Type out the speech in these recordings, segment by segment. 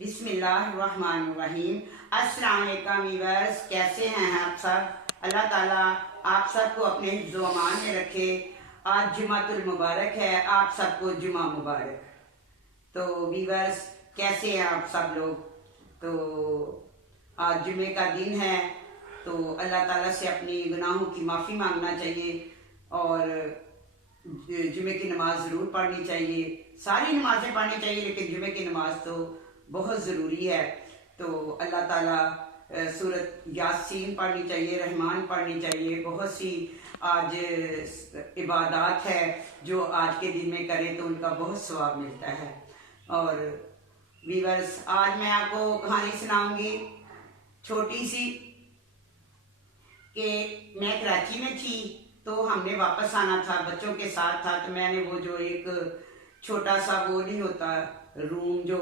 बिस्मिल्लाहिर्रहमानिर्रहीम। अस्सलाम वालेकुम व्यूअर्स, कैसे हैं आप सब? अल्लाह ताला आप सबको अपने हिफ्ज़ो अमान में रखे। आज जुमातुल मुबारक है, आप सबको जुमा मुबारक। तो व्यूअर्स, कैसे हैं आप सब लोग? तो आज जुमे का दिन है, तो अल्लाह ताला से अपनी गुनाहों की माफ़ी मांगना चाहिए और जुमे की नमाज ज़रूर पढ़नी चाहिए। सारी नमाजें पढ़नी चाहिए, लेकिन जुमे की नमाज तो बहुत ज़रूरी है। तो अल्लाह ताला सूरत यासीन पढ़नी चाहिए, रहमान पढ़नी चाहिए। बहुत सी आज इबादत है जो आज के दिन में करें तो उनका बहुत सवाब मिलता है। और वीवर्स, आज मैं आपको कहानी सुनाऊंगी छोटी सी, कि मैं कराची में थी तो हमने वापस आना था, बच्चों के साथ था। तो मैंने वो जो एक छोटा सा वो नहीं होता रूम जो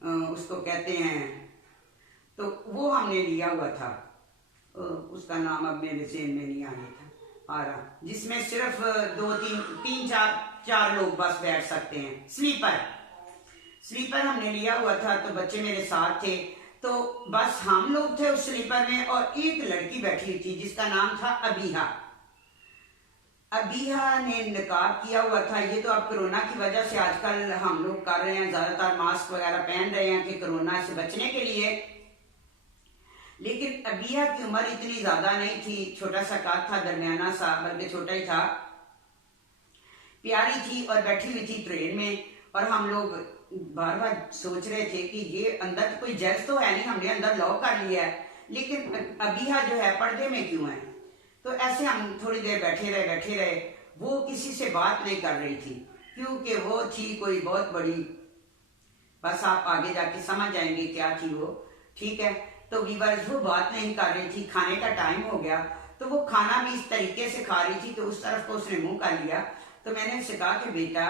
उसको कहते हैं, तो वो हमने लिया हुआ था। उसका नाम अब मेरे ज़हन में नहीं आ रहा, जिसमें सिर्फ दो तीन चार लोग बस बैठ सकते हैं। स्लीपर हमने लिया हुआ था, तो बच्चे मेरे साथ थे। तो बस हम लोग थे उस स्लीपर में, और एक लड़की बैठी हुई थी जिसका नाम था अबीहा ने निकाब किया हुआ था। ये तो अब कोरोना की वजह से आजकल हम लोग कर रहे हैं, ज्यादातर मास्क वगैरह पहन रहे हैं कि कोरोना से बचने के लिए। लेकिन अबीहा की उम्र इतनी ज्यादा नहीं थी, छोटा सा काद था, दरमियाना सा, बल्कि छोटा ही था। प्यारी थी और बैठी हुई थी ट्रेन में। और हम लोग बार बार सोच रहे थे कि ये अंदर कोई जज तो है नहीं, हमने अंदर लॉक कर लिया है, लेकिन अबीहा जो है पर्दे में क्यों है। तो ऐसे हम थोड़ी देर बैठे रहे। वो किसी से बात नहीं कर रही थी, क्योंकि वो थी कोई बहुत बड़ी, बस आप आगे जाके समझ जाएंगे क्या थी वो, ठीक है। तो वीवर्स, वो बात नहीं कर रही थी। खाने का टाइम हो गया, तो वो खाना भी इस तरीके से खा रही थी कि उस तरफ को उसने मुंह कर लिया। तो मैंने उससे कहा कि बेटा,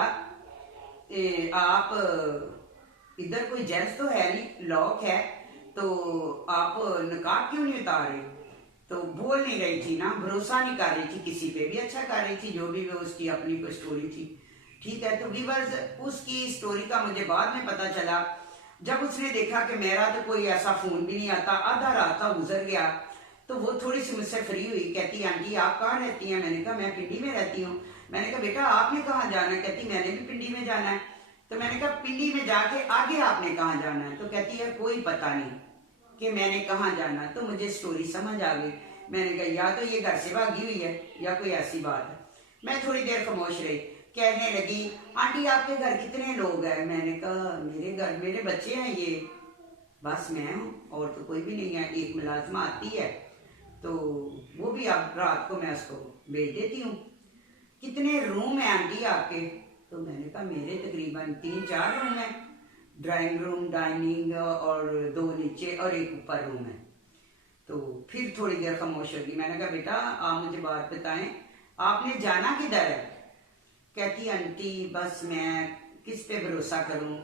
आप इधर कोई जेंट्स तो है नहीं, लॉक है, तो आप नकाब क्यों नहीं उतार रहे? तो बोल नहीं रही थी ना, भरोसा नहीं कर रही थी किसी पे भी। अच्छा कर रही थी, जो भी वो उसकी अपनी कोई स्टोरी थी, ठीक है। तो व्यूअर्स, उसकी स्टोरी का मुझे बाद में पता चला, जब उसने देखा कि मेरा तो कोई ऐसा फोन भी नहीं आता, आधा रास्ता गुजर गया। तो वो थोड़ी सी मुझसे फ्री हुई, कहती आंटी आप कहाँ रहती हैं? मैंने कहा मैं पिंडी में रहती हूँ। मैंने कहा बेटा आपने कहाँ जाना है? कहती मैंने भी पिंडी में जाना है। तो मैंने कहा पिंडी में जाके आगे आपने कहाँ जाना है? तो कहती है कोई पता नहीं कि मैंने कहाँ जाना। तो मुझे स्टोरी समझ आ गई। मैंने कहा या तो ये घर से भागी हुई है या कोई ऐसी बात है। मैं थोड़ी देर खामोश रही। कहने लगी आंटी आपके घर कितने लोग हैं? मैंने कहा मेरे घर मेरे बच्चे हैं, ये बस मैं हूँ और तो कोई भी नहीं है। एक मुलाजमा आती है, तो वो भी अब रात को मैं उसको भेज देती हूँ। कितने रूम है आंटी आपके? तो मैंने कहा मेरे तकरीबन 3-4 रूम है, ड्राइंग रूम, डाइनिंग और 2 नीचे और एक ऊपर रूम है। तो फिर थोड़ी देर खामोश होगी। मैंने कहा बेटा आप मुझे बात बताएं, आपने जाना किधर है? कहती आंटी बस मैं किस पे भरोसा करूं,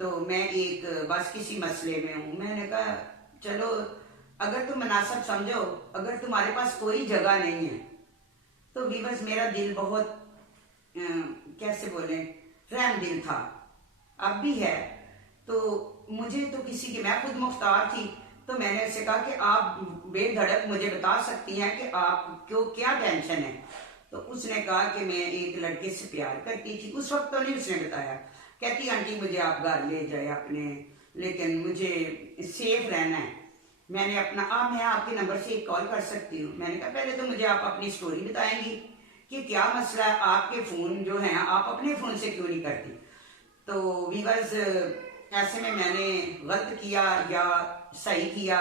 तो मैं एक बस किसी मसले में हूं। मैंने कहा चलो अगर तुम मुनासिब समझो, अगर तुम्हारे पास कोई जगह नहीं है। तो वीवर्स, मेरा दिल बहुत कैसे बोले, रहम दिल था, अब भी है। तो मुझे तो किसी की, मैं खुद मुख्तार थी, तो मैंने उससे कहा कि आप बेधड़क मुझे बता सकती हैं कि आपको क्या टेंशन है। तो उसने कहा कि मैं एक लड़के से प्यार करती थी। उस वक्त तो नहीं उसने बताया। कहती आंटी मुझे आप घर ले जाए अपने, लेकिन मुझे सेफ रहना है। मैंने अपना मैं आपके नंबर से एक कॉल कर सकती हूँ? मैंने कहा पहले तो मुझे आप अपनी स्टोरी बताएंगी कि क्या मसला है, आपके फोन जो है आप अपने फोन से क्यों नहीं करती। तो वीवर्स, ऐसे में मैंने गलत किया या सही किया?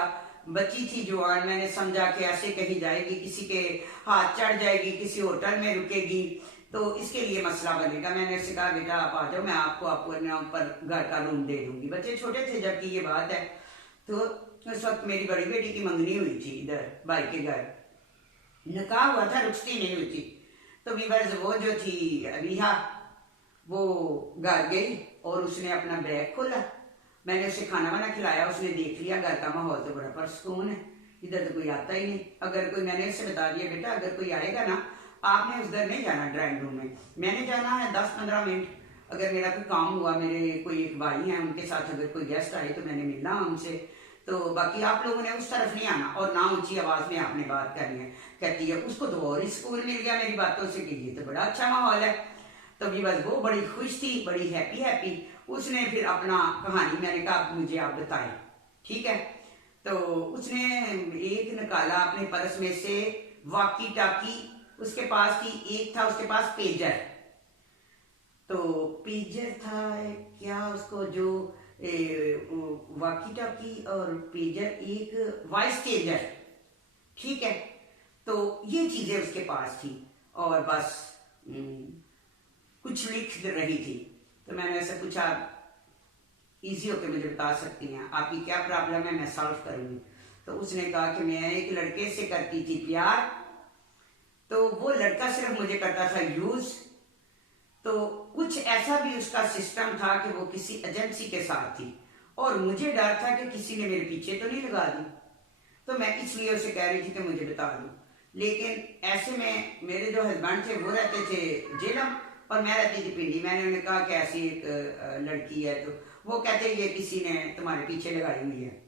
बच्ची थी जवान, मैंने समझा कि ऐसे कहीं जाएगी, किसी के हाथ चढ़ जाएगी, किसी होटल में रुकेगी, तो इसके लिए मसला बनेगा। मैंने उससे कहा बेटा आप आ जाओ, मैं आपको अपने ऊपर घर का रूम दे दूंगी। बच्चे छोटे थे जबकि ये बात है। तो उस वक्त मेरी बड़ी बेटी की मंगनी हुई थी इधर भाई के घर, निकाह हुआ था, रुखसती नहीं हुई थी। तो वीवर्स, वो जो थी अबीहा, वो घर गई और उसने अपना बैग खोला। मैंने उसे खाना वाना खिलाया, उसने देख लिया घर का माहौल तो बड़ा परसकून है, इधर तो कोई आता ही नहीं। अगर कोई, मैंने उसे बता दिया बेटा अगर कोई आएगा ना, आपने उधर नहीं जाना ड्राइंग रूम में, मैंने जाना है 10-15 मिनट, अगर मेरा कोई काम हुआ, मेरे कोई एक भाई हैं उनके साथ अगर कोई गेस्ट आए तो मैंने मिलना उनसे, तो बाकी आप लोगों ने उस तरफ नहीं आना और ना ऊंची आवाज में आपने बात करनी है। कहती है उसको तो और ही स्कूल मिल गया मेरी बातों से कि ये तो बड़ा अच्छा माहौल है। तो भी बस वो बड़ी खुश थी, बड़ी हैप्पी हैप्पी। उसने फिर अपना कहानी, मैंने कहा मुझे आप बताएं, ठीक है। तो उसने एक निकाला अपने पर्स में से वॉकी टॉकी, उसके पास थी, एक था उसके पास पेजर। तो पेजर था क्या उसको, जो वॉकी टॉकी और पेजर, एक वॉइस चेंजर, ठीक है। तो ये चीजें उसके पास थी और बस कुछ लिख रही थी। तो मैंने ऐसे पूछा, इजी होके मुझे बता सकती हैं आपकी क्या प्रॉब्लम है, मैं सॉल्व करूंगी। तो उसने कहा कि मैं एक लड़के से करती थी प्यार, तो वो लड़का सिर्फ मुझे करता था यूज। तो कुछ ऐसा भी उसका सिस्टम था कि वो किसी एजेंसी के साथ थी और मुझे डर था कि किसी ने मेरे पीछे तो नहीं लगा दी। तो मैं इसलिए उसे कह रही थी कि मुझे बता दो। लेकिन ऐसे में मेरे जो हस्बैंड थे वो रहते थे जेलम और मैं रहती थी पिंडी। मैंने उन्हें कहा कि ऐसी एक लड़की है, तो वो कहते ये किसी ने तुम्हारे पीछे लगाई हुई है।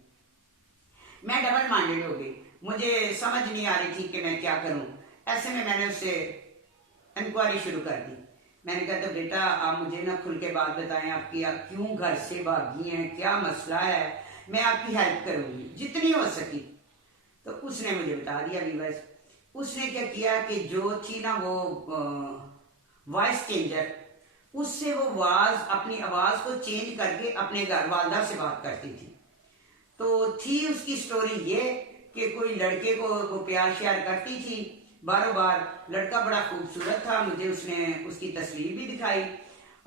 मैं डबल माइंडेड हो गई, मुझे समझ नहीं आ रही थी कि मैं क्या करूं। ऐसे में मैंने उससे इंक्वायरी शुरू कर दी। मैंने कहा तो बेटा आप मुझे ना खुल के बात बताएं, आपकी आप क्यों घर से भागी हैं, क्या मसला है, मैं आपकी हेल्प करूंगी जितनी हो सकी। तो उसने मुझे बता दिया व्यूअर्स। उसने क्या किया कि जो थी ना वो वॉइस चेंजर, उससे वो अपनी आवाज को चेंज करके अपने घर वालदा से बात करती थी। तो थी उसकी स्टोरी ये कि कोई लड़के को वो प्यार श्यार करती थी बारों बार। लड़का बड़ा खूबसूरत था, मुझे उसने उसकी तस्वीर भी दिखाई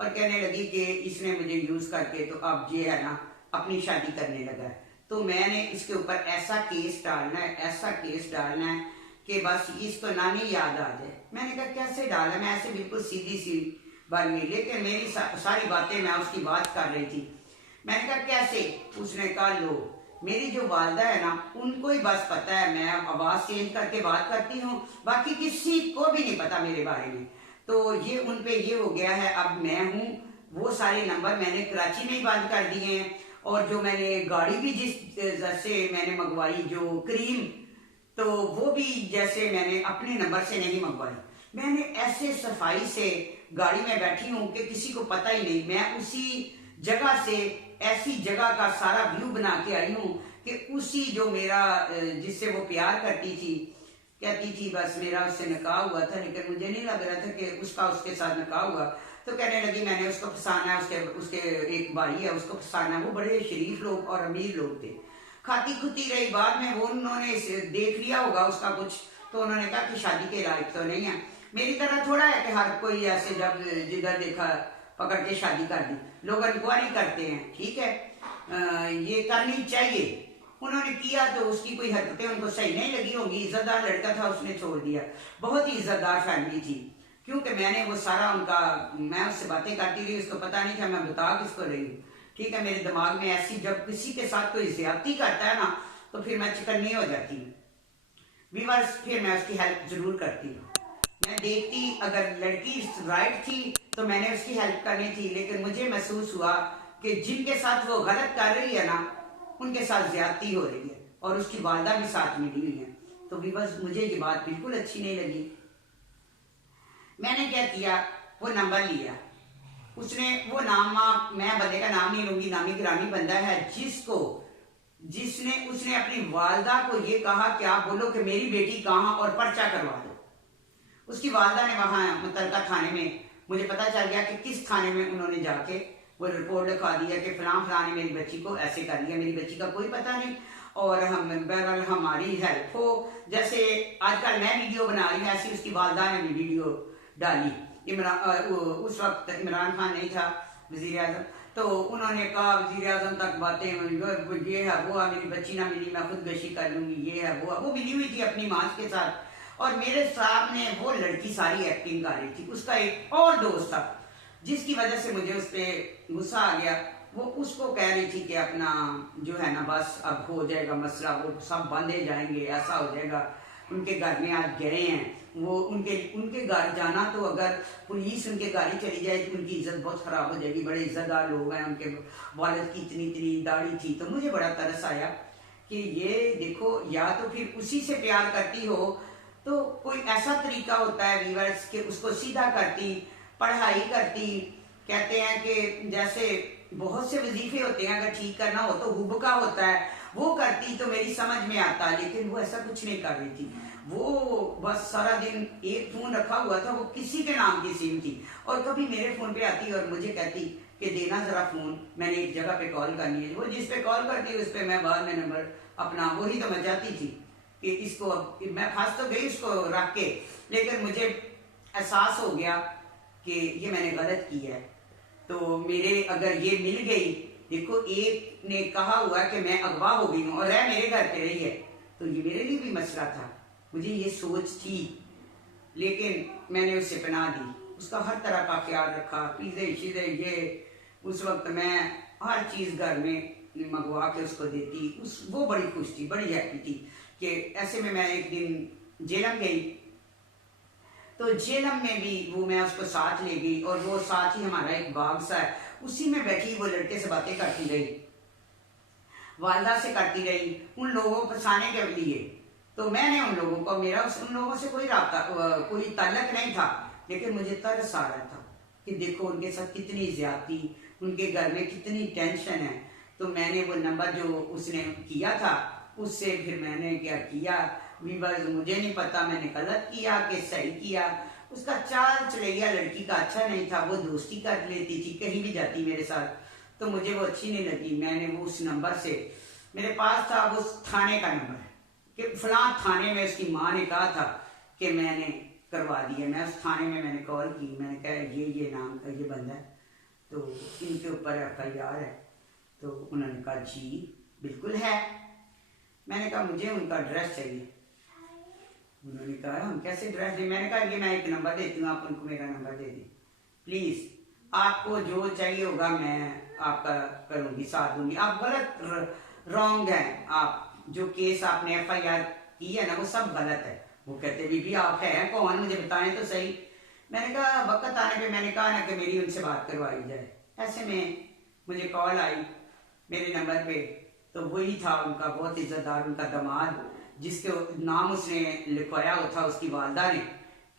और कहने लगी कि इसने मुझे यूज करके तो अब ये है ना अपनी शादी करने लगा है। तो मैंने इसके ऊपर ऐसा केस डालना है, ऐसा केस डालना है कि बस इसको नानी याद आ जाए। मैंने कहा कैसे डाला, मैं ऐसे बिल्कुल सीधी सी बात में, लेकिन मेरी सारी बातें मैं उसकी बात कर रही थी। मैंने कहा कैसे, उसने कहा लो मेरी जो वालदा है ना उनको ही बस पता है, मैं आवाज चेंज करके बात करती हूँ, बाकी किसी को भी नहीं पता मेरे बारे में। तो ये उन पे ये हो गया है, अब मैं हूँ, वो सारे नंबर मैंने कराची में ही बंद कर दिए हैं। और जो मैंने गाड़ी भी जिस जैसे मैंने मंगवाई जो क्रीम, तो वो भी जैसे मैंने अपने नंबर से नहीं मंगवाई। मैंने ऐसे सफाई से गाड़ी में बैठी हूँ कि किसी को पता ही नहीं। मैं उसी जगह से ऐसी जगह का सारा व्यू बना के आई हूँ कि उसी जो मेरा जिससे वो प्यार करती थी, कहती थी बस मेरा उससे निकाह हुआ था, लेकिन मुझे नहीं लग रहा था कि उसका उसके साथ निकाह हुआ। तो कहने लगी मैंने उसको फंसाना है, उसके एक भाई है उसको फंसाना है। वो बड़े शरीफ लोग और अमीर लोग थे। खाती खुती रही, बाद में वो उन्होंने देख लिया होगा उसका कुछ, तो उन्होंने कहा कि शादी के लायक तो नहीं है। मेरी तरह थोड़ा है कि हर कोई ऐसे जब जिधर देखा पकड़ के शादी कर दी, लोग इंक्वायरी करते हैं, ठीक है, ये करनी चाहिए। उन्होंने किया तो उसकी कोई हरकतें उनको सही नहीं लगी होंगी। इज्जतदार लड़का था, उसने छोड़ दिया। बहुत ही इज्जतदार फैमिली थी, क्योंकि मैंने वो सारा उनका, मैं उससे बातें करती रही, उसको पता नहीं था मैं बता किसको रही हूँ, ठीक है। मेरे दिमाग में ऐसी, जब किसी के साथ कोई ज्यादती करता है ना तो फिर मैं चिकन्नी हो जाती हूँ व्यूअर्स। फिर मैं उसकी हेल्प जरूर करती हूँ। मैं देखती अगर लड़की राइट थी तो मैंने उसकी हेल्प करनी थी, लेकिन मुझे महसूस हुआ कि जिनके साथ वो गलत कर रही है ना उनके साथ ज्यादती हो रही है और उसकी वालदा भी साथ मिली हुई है। तो व्यूअर्स मुझे ये बात बिल्कुल अच्छी नहीं लगी। मैंने क्या किया, वो नंबर लिया, उसने वो नाम, मैं बंदे का नाम नहीं लूंगी, नामी गिरामी बंदा है जिसने उसने अपनी वालदा को ये कहा कि आप बोलो कि मेरी बेटी कहाँ और पर्चा करवा दो। उसकी वालदा ने वहां मुतलका थाने में, मुझे पता चल गया कि किस थाने में उन्होंने जाके वो रिपोर्ट लिखवा दिया कि फलां ने मेरी बच्ची को ऐसे कर दिया। मेरी बच्ची का कोई पता नहीं और हम बहरहाल हमारी हेल्प हो। जैसे आजकल मैं वीडियो बना रही हूँ, ऐसी उसकी वालदा ने भी वीडियो डाली। उस वक्त इमरान खान नहीं था वजीर आजम, तो उन्होंने कहा वजीर आजम तक बातें, ये है वो है, मेरी बच्ची ना मिली मैं खुदकशी कर लूंगी, ये है वो मिली हुई थी अपनी माँ के साथ। और मेरे सामने वो लड़की सारी एक्टिंग कर रही थी। उसका एक और दोस्त था जिसकी वजह से मुझे उस पर गुस्सा आ गया। वो उसको कह रही थी कि अपना जो है ना बस अब हो जाएगा मसला, वो सब बांधे जाएंगे, ऐसा हो जाएगा, उनके घर में आज गए हैं वो उनके उनके घर जाना, तो अगर पुलिस उनके घर ही चली जाए तो उनकी इज्जत बहुत खराब हो जाएगी। बड़े इज्जतदार लोग हैं, उनके वालिद की इतनी इतनी दाढ़ी थी। तो मुझे बड़ा तरस आया कि ये देखो, या तो फिर उसी से प्यार करती हो तो कोई ऐसा तरीका होता है व्यूअर्स कि उसको सीधा करती, पढ़ाई करती। कहते हैं कि जैसे बहुत से वजीफे होते हैं, अगर ठीक करना हो तो हुब का होता है, वो करती तो मेरी समझ में आता। लेकिन वो ऐसा कुछ नहीं कर रही थी। वो बस सारा दिन एक फोन रखा हुआ था, वो किसी के नाम की सिम थी, और कभी मेरे फोन पे आती और मुझे कहती कि देना जरा फोन, मैंने एक जगह पे कॉल करनी है। वो जिस पे कॉल करती उस पे मैं बाद में नंबर अपना वही तो मैं चाहती थी कि इसको, अब मैं फंस तो गई उसको रख के, लेकिन मुझे एहसास हो गया कि ये मैंने गलत किया है। तो मेरे अगर ये मिल गई, देखो एक ने कहा हुआ कि मैं अगवा हो गई हूँ और है मेरे घर पे रही है, तो ये मेरे लिए भी मसला था, मुझे ये सोच थी। लेकिन मैंने उससे पनाह दी, उसका हर तरह का ख्याल रखा, पीजे शीजे ये, उस वक्त मैं हर चीज घर में मंगवा के उसको देती। वो बड़ी खुश थी, बड़ी हैप्पी थी। कि ऐसे में मैं एक दिन जेलम गई, तो जेलम में भी वो मैं उसको साथ ले गई, और वो साथ ही हमारा एक बाग सा है, उसी में बैठी वो लड़के से बातें करती रही, वालदा से करती रही, उन लोगों को फंसाने के लिए। तो मैंने उन लोगों को, मेरा उन लोगों से कोई राब्ता, कोई ताल्लुक नहीं था, लेकिन मुझे तरस आ रहा था कि देखो उनके साथ कितनी ज्यादती, उनके घर में कितनी टेंशन है। तो मैंने वो नंबर जो उसने किया था, उससे फिर मैंने क्या किया, मुझे नहीं पता मैंने गलत किया कि सही किया। उसका चाल चलैया लड़की का अच्छा नहीं था, वो दोस्ती कर लेती थी, कहीं भी जाती मेरे साथ, तो मुझे वो अच्छी नहीं लगी। मैंने वो उस नंबर से, मेरे पास था वो थाने का नंबर कि फलां थाने में उसकी माँ ने कहा था कि मैंने करवा दिया। मैं उस थाने में मैंने कॉल की, मैंने कहा ये नाम का ये बंदा है, तो इनके ऊपर FIR है। तो उन्होंने कहा जी बिल्कुल है। मैंने कहा मुझे उनका एड्रेस चाहिए। उन्होंने कहा हम कैसे एड्रेस दें? मैंने कहा ये मैं एक नंबर देती हूँ, आप उनको मेरा नंबर दे दें प्लीज, आपको जो चाहिए होगा मैं आपका करूंगी, साथ दूंगी। आप गलत रॉन्ग है, आप जो केस आपने FIR की है ना वो सब गलत है। वो कहते बीबी आप है कौन, मुझे बताएं तो सही। मैंने कहा वक्त आने पे मैंने कहा ना कि मेरी उनसे बात करवाई जाए। ऐसे में मुझे कॉल आई मेरे नंबर पे, तो वही था उनका बहुत इज्जतदार, उनका दामाद, जिसके नाम उसने लिखवाया हुआ था उसकी वालदा ने,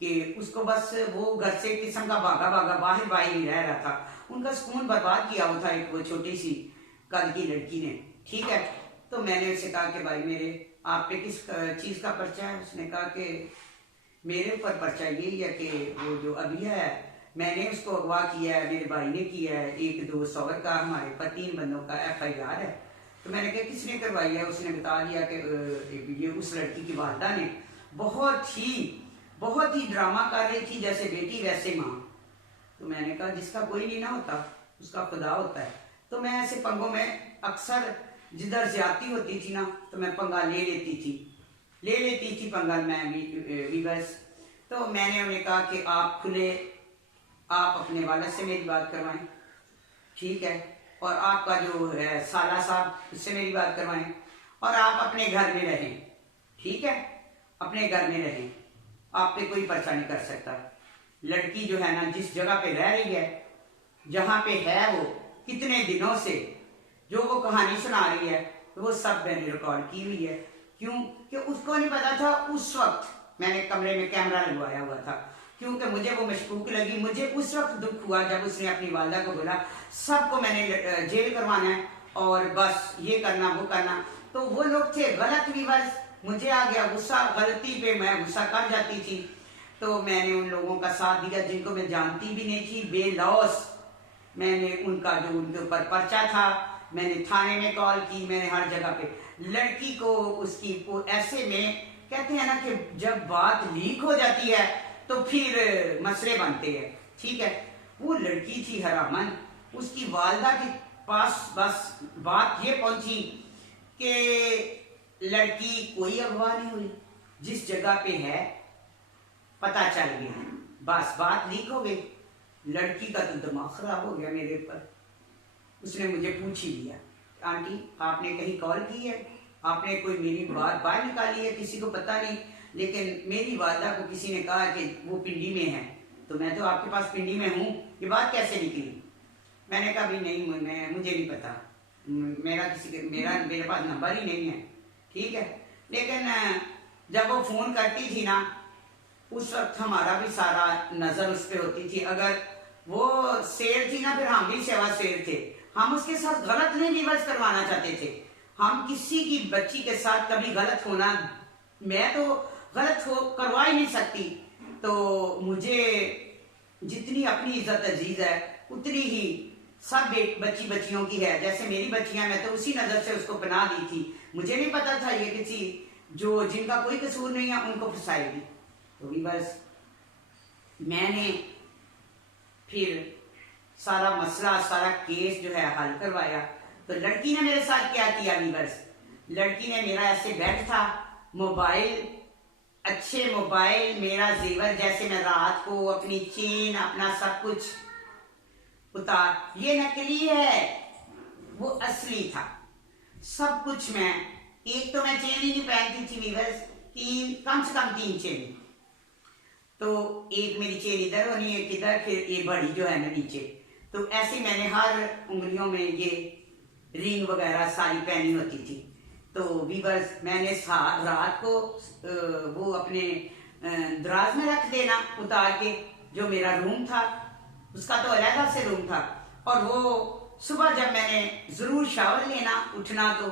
कि उसको बस वो घर से किस्म का भागा भागा बाहर बाहर ही रह रहा था। उनका सुकून बर्बाद किया हुआ था एक वो छोटी सी कद की लड़की ने। ठीक है, तो मैंने उससे कहा कि भाई मेरे आप पे किस चीज का पर्चा है? उसने कहा कि मेरे ऊपर पर्चा यही है कि वो जो अभी है मैंने उसको अगवा किया है, मेरे भाई ने किया है, 1-2 सौर का हमारे पर 3 बंदों का FIR है। तो मैंने कहा किसने करवाई है? उसने बता दिया कि ये उस लड़की की वालदा ने। बहुत ही ड्रामा कर रही थी, जैसे बेटी वैसे माँ। तो मैंने कहा जिसका कोई नहीं ना होता उसका खुदा होता है। तो मैं ऐसे पंगों में अक्सर जिधर ज्यादती होती थी ना तो मैं पंगा ले लेती थी पंगा मैं भी बस। तो मैंने उन्हें कहा कि आप अपने वालिद से मेरी बात करवाएं, ठीक है, और आपका जो है साला साहब उससे मेरी बात करवाएं, और आप अपने घर में रहें, ठीक है, अपने घर में रहें, आप पे कोई पर्चा नहीं कर सकता। लड़की जो है ना जिस जगह पे रह रही है, जहां पे है वो कितने दिनों से जो वो कहानी सुना रही है, तो वो सब मैंने रिकॉर्ड की हुई है। क्यों कि उसको नहीं पता था, उस वक्त मैंने कमरे में कैमरा लगवाया हुआ था, क्योंकि मुझे वो मशकूक लगी। मुझे उस वक्त दुख हुआ जब उसने अपनी वालदा को बोला सबको मैंने जेल करवाना है और बस ये करना वो करना। तो वो लोग थे गलत व्यूअर्स, मुझे आ गया गुस्सा, गलती पे मैं गुस्सा कर जाती थी। तो मैंने उन लोगों का साथ दिया जिनको मैं जानती भी नहीं थी, बेलौस। मैंने उनका जो उनके ऊपर पर्चा था, मैंने थाने में कॉल की, मैंने हर जगह पे लड़की को उसकी ऐसे में कहते हैं ना कि जब बात लीक हो जाती है तो फिर मसले बनते हैं, ठीक है। वो लड़की थी हरामन, उसकी वालदा के पास बस बात ये पहुंची कि लड़की कोई अगवा नहीं हुई, जिस जगह पे है पता चल गया, बस बात लीक हो गई। लड़की का तो दिमाग खराब हो गया मेरे ऊपर। उसने मुझे पूछ ही लिया, आंटी आपने कहीं कॉल की है, आपने कोई मेरी बात बाहर निकाली है, किसी को पता नहीं? लेकिन मेरी वालदा को किसी ने कहा कि वो पिंडी में है, तो मैं तो आपके पास पिंडी में हूँ, ये बात कैसे निकली? मैंने कहा भी नहीं, मुझे नहीं पता, मेरे पास नंबर ही नहीं है, ठीक है। लेकिन जब वो फोन करती थी ना, उस वक्त हमारा भी सारा नजर उस पर होती थी। अगर वो शेर थी ना, फिर हम भी सेवा शेर थे। हम उसके साथ गलत नहीं रिवर्स करवाना चाहते थे। हम किसी की बच्ची के साथ कभी गलत होना, मैं तो गलत हो करवा ही नहीं सकती। तो मुझे जितनी अपनी इज्जत अजीज है उतनी ही सब बच्चियों की है। जैसे मेरी बच्चियां, मैं तो उसी नजर से उसको बना दी थी। मुझे नहीं पता था ये किसी जिनका कोई कसूर नहीं है उनको फंसाएगी। तो भी बस मैंने फिर सारा मसला, सारा केस जो है हल करवाया। तो लड़की ने मेरे साथ क्या किया वीवर्स, लड़की ने मेरा ऐसे बेड था, मोबाइल, अच्छे मोबाइल, मेरा जेवर, जैसे मैं रात को अपनी चेन, अपना सब कुछ उतार, ये नकली है, वो असली था सब कुछ। एक तो मैं चेन ही नहीं पहनती थी वीवर्स, कम से कम 3 चेन। तो एक मेरी चेन इधर होनी है, किधर, फिर ये बड़ी जो है ना नीचे। तो ऐसे मैंने हर उंगलियों में ये रिंग वगैरह सारी पहनी होती थी। तो वीवर्स मैंने रात को वो अपने दराज में रख देना उतार के, जो मेरा रूम था उसका तो अलग से रूम था। और वो सुबह जब मैंने जरूर शावर लेना, उठना तो,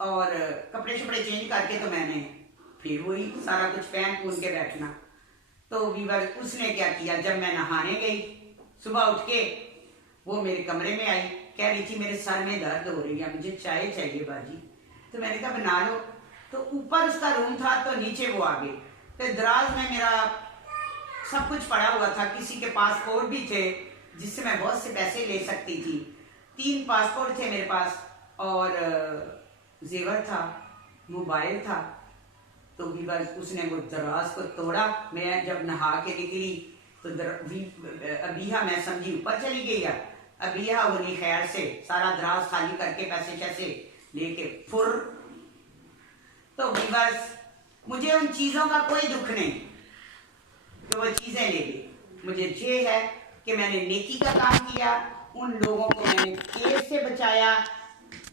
और कपड़े शपड़े चेंज करके, तो मैंने फिर वही सारा कुछ पहन पून के बैठना। तो वीवर उसने क्या किया, जब मैं नहाने गई सुबह उठ के, वो मेरे कमरे में आई, कह रही थी मेरे सर में दर्द हो रही है, मुझे चाय चाहिए बाजी। तो मैंने कहा बना लो। तो ऊपर उसका रूम था, तो नीचे वो आ गए। तो दराज में मेरा सब कुछ पड़ा हुआ था, किसी के पासपोर्ट भी थे जिससे मैं बहुत से पैसे ले सकती थी। 3 पासपोर्ट थे मेरे पास, और जेवर था, मोबाइल था। तो बस उसने वो दराज को तोड़ा। मैं जब नहा के निकली तो अबिया मैं समझी ऊपर चली गई है। अबिया वो खैर से सारा दराज खाली करके पैसे शैसे लेके फुर। तो बस मुझे उन चीजों का कोई दुख नहीं कि वो चीजें ले ली। मुझे ये है कि मैंने नेकी का काम किया, उन लोगों को मैंने केस से बचाया।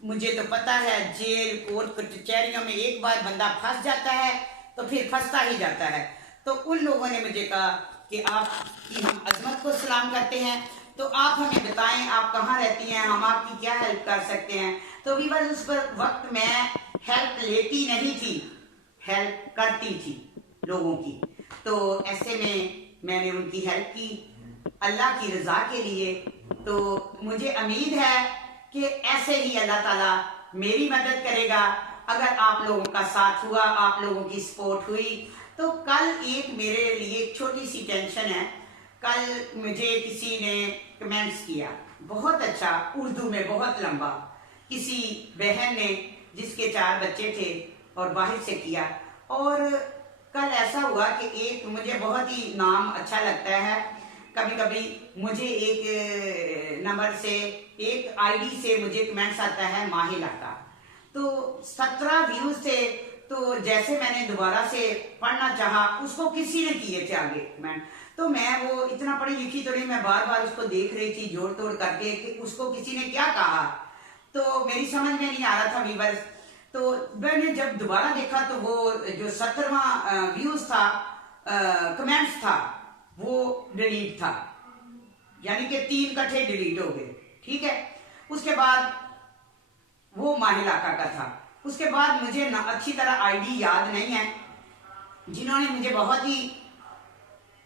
मुझे तो पता है जेल, कोर्ट, कचहरियों में एक बार बंदा फंस जाता है तो फिर फंसता ही जाता है। तो उन लोगों ने मुझे कहा कि आपकी हम अजमत को सलाम करते हैं, तो आप हमें बताएं आप कहाँ रहती हैं, हम आपकी क्या हेल्प कर सकते हैं। तो वीवर उस पर वक्त मैं हेल्प लेती नहीं थी, हेल्प करती थी लोगों की। तो ऐसे में मैंने उनकी हेल्प की अल्लाह की रजा के लिए। तो मुझे उम्मीद है कि ऐसे ही अल्लाह ताला मेरी मदद करेगा। अगर आप लोगों का साथ हुआ, आप लोगों की सपोर्ट हुई, तो कल एक मेरे लिए छोटी सी टेंशन है। कल मुझे किसी ने कमेंट्स किया बहुत अच्छा, उर्दू में बहुत लंबा, किसी बहन ने जिसके 4 बच्चे थे और बाहर से किया। और कल ऐसा हुआ कि एक मुझे बहुत ही नाम अच्छा लगता है, कभी कभी मुझे एक नंबर से, एक आईडी से मुझे कमेंट्स आता है माहिला का, तो 17 व्यूज थे। तो जैसे मैंने दोबारा से पढ़ना चाहा, उसको किसी ने किए थे आगे कमेंट, तो मैं वो इतना पढ़ी लिखी तो नहीं, मैं बार बार उसको देख रही थी जोड़ तोड़ करके कि उसको किसी ने क्या कहा, तो मेरी समझ में नहीं आ रहा था व्यूअर्स। तो मैंने जब दोबारा देखा तो वो जो 17वां व्यूज था, कमेंट्स था, वो डिलीट था, यानी कि 3 इकट्ठे डिलीट हो गए। ठीक है, उसके बाद वो माहिला का था। उसके बाद मुझे अच्छी तरह आईडी याद नहीं है, जिन्होंने मुझे बहुत ही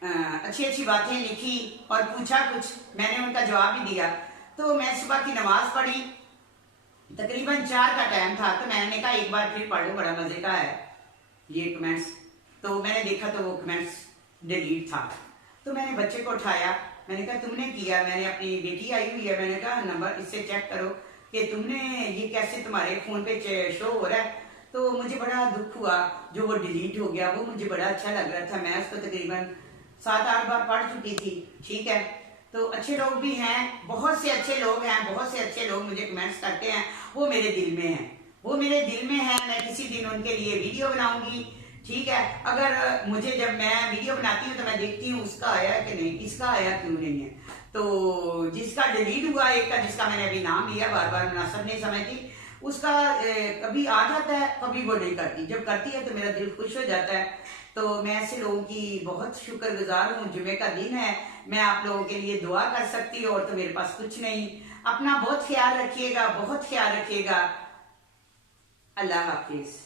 अच्छी अच्छी बातें लिखी और पूछा कुछ, मैंने उनका जवाब भी दिया। तो मैं सुबह की नमाज पढ़ी, तकरीबन 4 का टाइम था, तो मैंने कहा एक बार फिर पढ़ लूं, बड़ा मजे का है ये कमेंट्स। तो मैंने देखा तो वो कमेंट्स डिलीट था। तो मैंने बच्चे को उठाया, मैंने कहा तुमने किया, मैंने अपनी बेटी आई हुई है, मैंने कहा नंबर इससे चेक करो कि तुमने ये कैसे तुम्हारे फोन पे शो हो रहा है। तो मुझे बड़ा दुख हुआ, जो वो डिलीट हो गया वो मुझे बड़ा अच्छा लग रहा था। मैं उसको तकरीबन 7-8 बार पढ़ चुकी थी। ठीक है, तो अच्छे लोग भी हैं, बहुत से अच्छे लोग हैं, बहुत से अच्छे लोग मुझे कमेंट्स करते हैं, वो मेरे दिल में हैं, वो मेरे दिल में है। मैं किसी दिन उनके लिए वीडियो बनाऊंगी, ठीक है। अगर मुझे जब मैं वीडियो बनाती हूँ तो मैं देखती हूँ उसका आया कि नहीं, इसका आया क्यों नहीं है। तो जिसका डिलीट हुआ एक का, जिसका मैंने अभी नाम लिया, बार बार मुनासिब नहीं समझती, उसका कभी आ जाता है, कभी वो नहीं करती। जब करती है तो मेरा दिल खुश हो जाता है। तो मैं ऐसे लोगों की बहुत शुक्रगुजार हूँ। जुमे का दिन है, मैं आप लोगों के लिए दुआ कर सकती हूँ, और तो मेरे पास कुछ नहीं। अपना बहुत ख्याल रखिएगा, बहुत ख्याल रखिएगा। अल्लाह हाफिज।